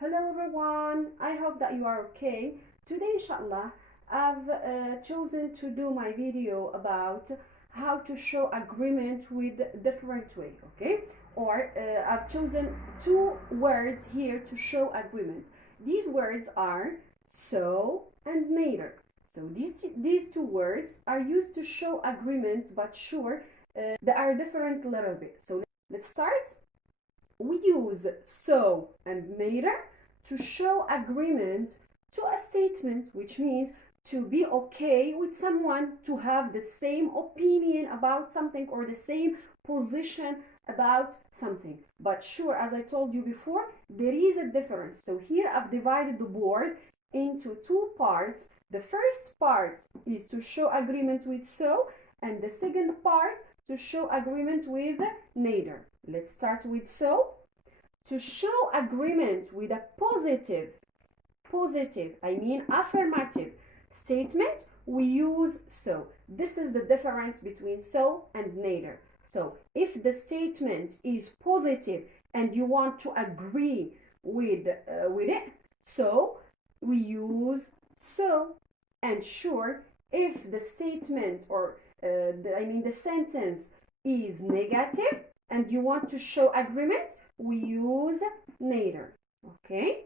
Hello everyone, I hope that you are okay. Today inshallah I've chosen to do my video about how to show agreement with different way, okay? Or I've chosen two words here to show agreement. These words are so and neither. So these two words are used to show agreement, but sure, they are different a little bit. So let's start. We use so and neither to show agreement to a statement, which means to be okay with someone, to have the same opinion about something or the same position about something. But sure, as I told you before, there is a difference. So here I've divided the board into two parts. The first part is to show agreement with so, and the second part to show agreement with neither. Let's start with so. To show agreement with a positive, I mean affirmative statement, we use so. This is the difference between so and neither. So if the statement is positive and you want to agree with it, so we use so. And sure, if the statement or the sentence is negative and you want to show agreement, we use neither. Okay?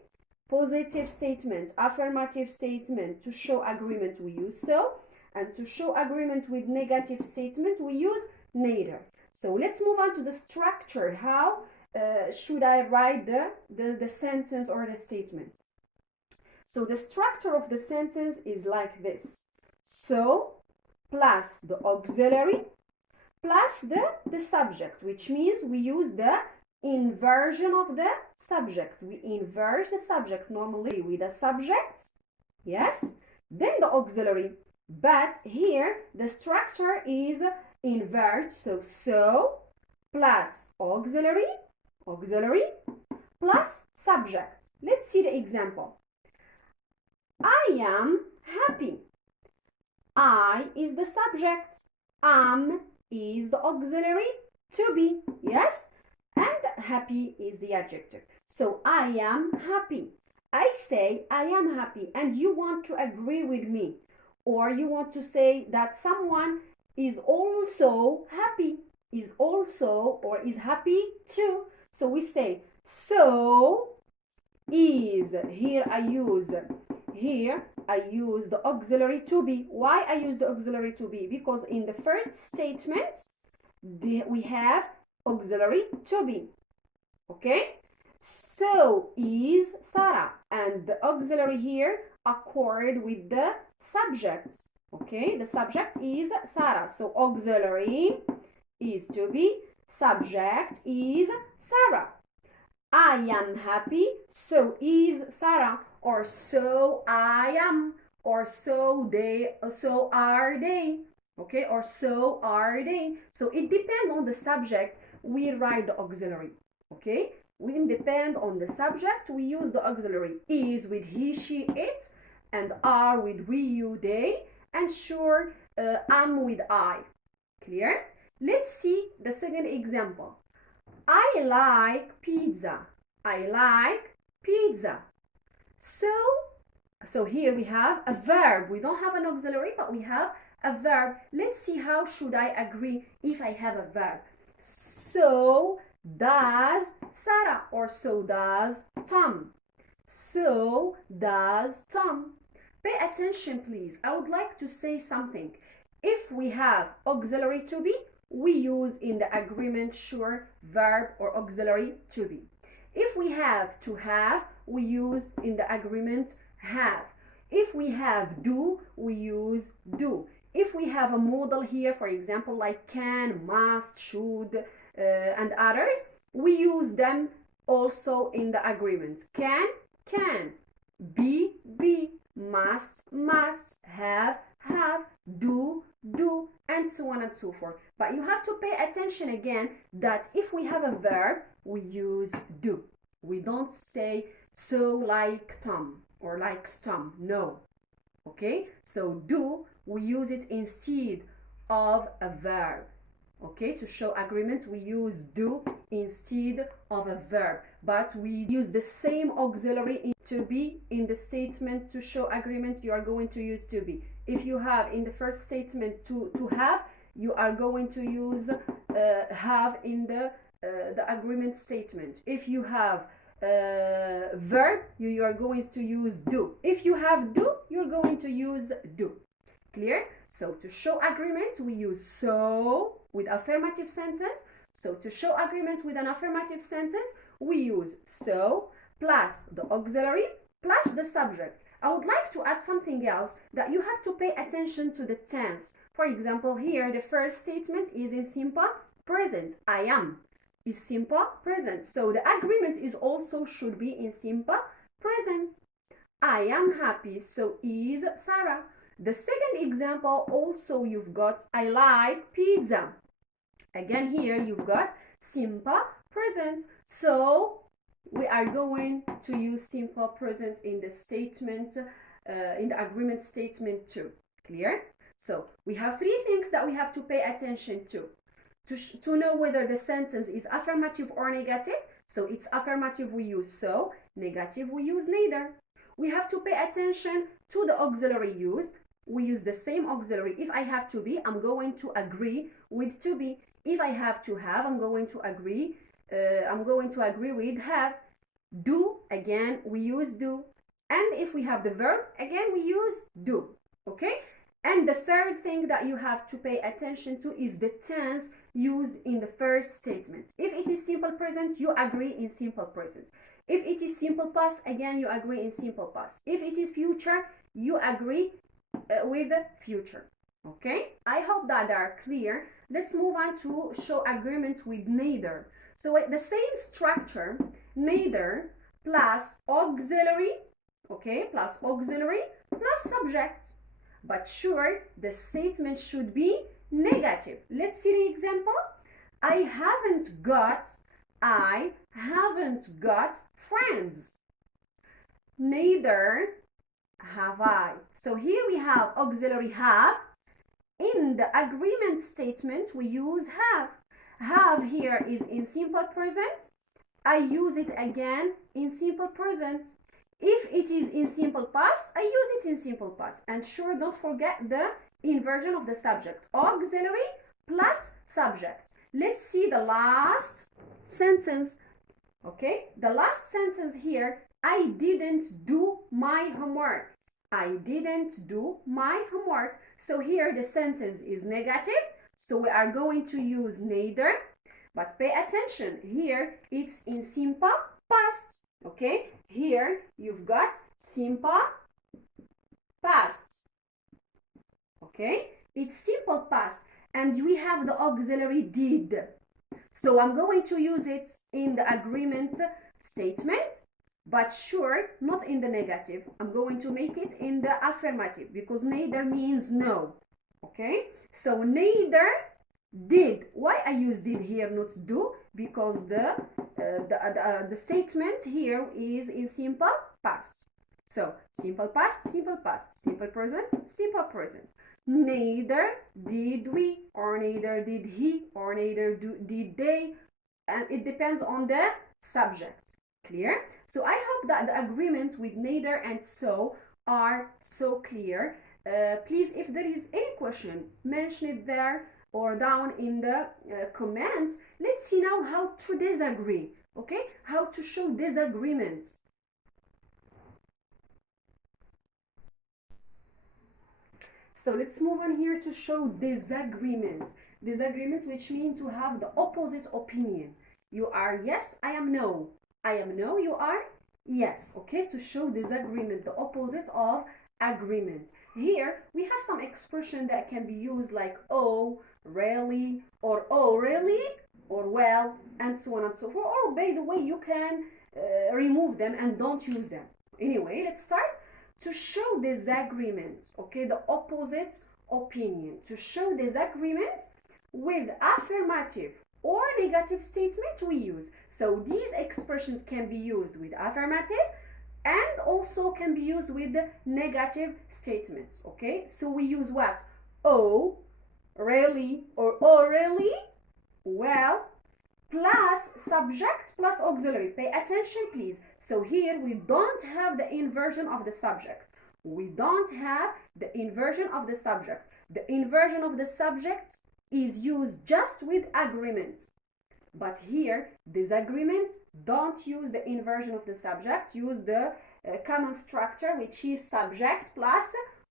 Positive statement, affirmative statement, to show agreement we use so, and to show agreement with negative statement we use neither. So let's move on to the structure. How should I write the sentence or the statement? So the structure of the sentence is like this. So plus the auxiliary plus the subject, which means we use the inversion of the subject. We invert the subject normally with a subject, yes, then the auxiliary. But here the structure is invert, so plus auxiliary plus subject. Let's see the example. I am happy. I is the subject, am is the auxiliary, to be, yes, and happy is the adjective. So I am happy. I say I am happy, and you want to agree with me, or you want to say that someone is also happy, is also or is happy too. So we say so is. Here I use the auxiliary to be. Why I use the auxiliary to be? Because in the first statement we have auxiliary to be. Okay? So is Sarah, and the auxiliary here accord with the subject. Okay? The subject is Sarah. So auxiliary is to be, subject is Sarah. I am happy, so is Sarah, or so I am, or so are they, okay, or so are they. So it depends on the subject, we write the auxiliary, okay. We depend on the subject, we use the auxiliary. Is with he, she, it, and are with we, you, they, and sure, am with I. Clear? Let's see the second example. I like pizza. I like pizza. So here we have a verb. We don't have an auxiliary, but we have a verb. Let's see how should I agree if I have a verb. So does Sarah, or so does Tom. So does Tom. Pay attention, please. I would like to say something. If we have auxiliary to be, we use in the agreement sure verb or auxiliary to be. If we have to have, we use in the agreement have. If we have do, we use do. If we have a modal here, for example, like can, must, should, and others, we use them also in the agreement. Can, be, must, have, do, and so on and so forth. But you have to pay attention again that if we have a verb, we use do. We don't say so like Tom or like Tom. No. Okay? So do, we use it instead of a verb. Okay, to show agreement, we use do instead of a verb, but we use the same auxiliary in to be in the statement. To show agreement, you are going to use to be. If you have in the first statement to have, you are going to use have in the agreement statement. If you have verb, you are going to use do. If you have do, you're going to use do. Clear? So to show agreement, we use so with affirmative sentence. So to show agreement with an affirmative sentence, we use so plus the auxiliary plus the subject. I would like to add something else, that you have to pay attention to the tense. For example, here the first statement is in simple present. I am is simple present. So the agreement is also should be in simple present. I am happy. So is Sarah. The second example also you've got I like pizza. Again here you've got simple present. So we are going to use simple present in the statement, in the agreement statement too. Clear? So we have three things that we have to pay attention to know whether the sentence is affirmative or negative. So it's affirmative, we use so. Negative, we use neither. We have to pay attention to the auxiliary used. We use the same auxiliary. If I have to be, I'm going to agree with to be. If I have to have, I'm going to agree with have. Do, again, we use do. And if we have the verb, again, we use do. Okay? And the third thing that you have to pay attention to is the tense used in the first statement. If it is simple present, you agree in simple present. If it is simple past, again, you agree in simple past. If it is future, you agree with the future. Okay? I hope that they are clear. Let's move on to show agreement with neither. So the same structure, neither plus auxiliary, okay, plus auxiliary plus subject. But sure, the statement should be negative. Let's see the example. I haven't got friends. Neither have I. So here we have auxiliary have. In the agreement statement, we use have. Have here is in simple present. I use it again in simple present. If it is in simple past, I use it in simple past. And sure, don't forget the inversion of the subject. Auxiliary plus subject. Let's see the last sentence. Okay, the last sentence here, I didn't do my homework. I didn't do my homework. So here the sentence is negative. So we are going to use neither. But pay attention, here it's in simple past. Okay, here you've got simple past. Okay, it's simple past and we have the auxiliary did. So I'm going to use it in the agreement statement, but sure, not in the negative. I'm going to make it in the affirmative because neither means no. Okay, so neither did. Why I use did here, not do? Because the statement here is in simple past. So simple past, simple past, simple present, simple present. Neither did we, or neither did he, or neither did they, and it depends on the subject. Clear? So I hope that the agreement with neither and so are so clear. Please, if there is any question, mention it there or down in the comments. Let's see now how to disagree. Okay, how to show disagreements. So let's move on here to show disagreement. Disagreement, which means to have the opposite opinion. You are yes, I am no. I am no, you are yes. Okay, to show disagreement, the opposite of agreement. Here we have some expression that can be used like oh, really, or oh, really, or well, and so on and so forth. Or by the way, you can remove them and don't use them. Anyway, let's start. To show disagreement, okay, the opposite opinion. To show disagreement with affirmative or negative statement we use. So these expressions can be used with affirmative and also can be used with the negative statements, okay? So we use what? Oh, really, or oh, really, well, plus subject plus auxiliary. Pay attention, please. So here we don't have the inversion of the subject. We don't have the inversion of the subject. The inversion of the subject is used just with agreement. But here, disagreement, don't use the inversion of the subject. Use the common structure, which is subject plus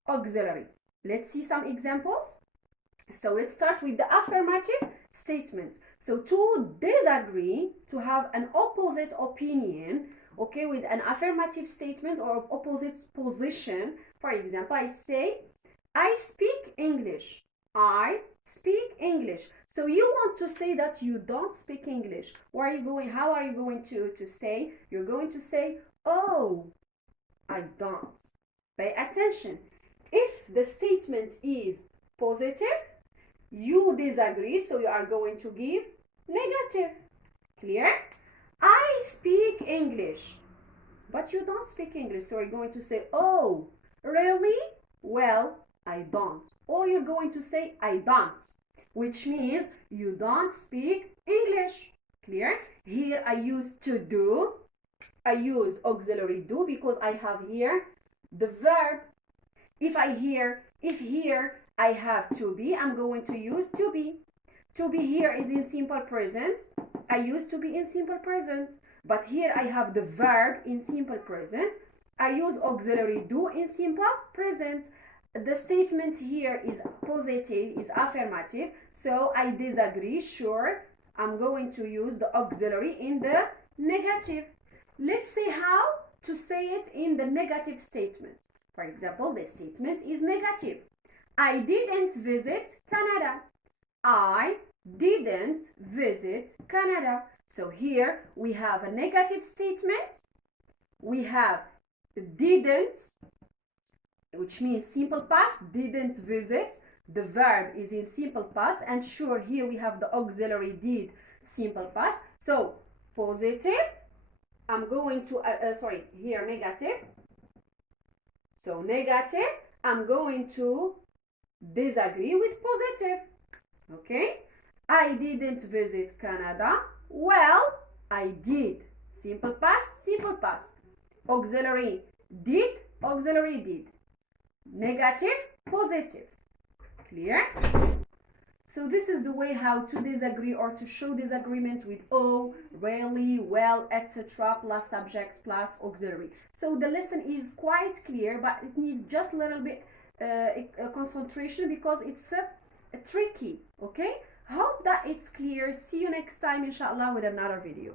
auxiliary. Let's see some examples. So let's start with the affirmative statement. So to disagree, to have an opposite opinion, okay, with an affirmative statement or opposite position. For example, I say, I speak English. I speak English. So you want to say that you don't speak English. Where are you going? How are you going to say? You're going to say, oh, I don't. Pay attention. If the statement is positive, you disagree, so you are going to give negative. Clear? I speak English, but you don't speak English, so you're going to say, oh, really? Well, I don't. Or you're going to say, I don't, which means you don't speak English. Clear? Here I used to do. I used auxiliary do because I have here the verb. If here I have to be, I'm going to use to be. To be here is in simple present. I used to be in simple present. But here I have the verb in simple present. I use auxiliary do in simple present. The statement here is positive, is affirmative. So I disagree, sure. I'm going to use the auxiliary in the negative. Let's see how to say it in the negative statement. For example, the statement is negative. I didn't visit Canada. I didn't visit Canada. So here we have a negative statement. We have didn't, which means simple past, didn't visit. The verb is in simple past, and sure, here we have the auxiliary did, simple past. So positive, I'm going to, here negative. So negative, I'm going to disagree with positive. Okay? I didn't visit Canada. Well, I did. Simple past, simple past. Auxiliary did, auxiliary did. Negative, positive. Clear? So this is the way how to disagree or to show disagreement with oh, really, well, etc. plus subject plus auxiliary. So the lesson is quite clear, but it needs just a little bit concentration because it's tricky. Okay? Hope that it's clear. See you next time, inshallah, with another video.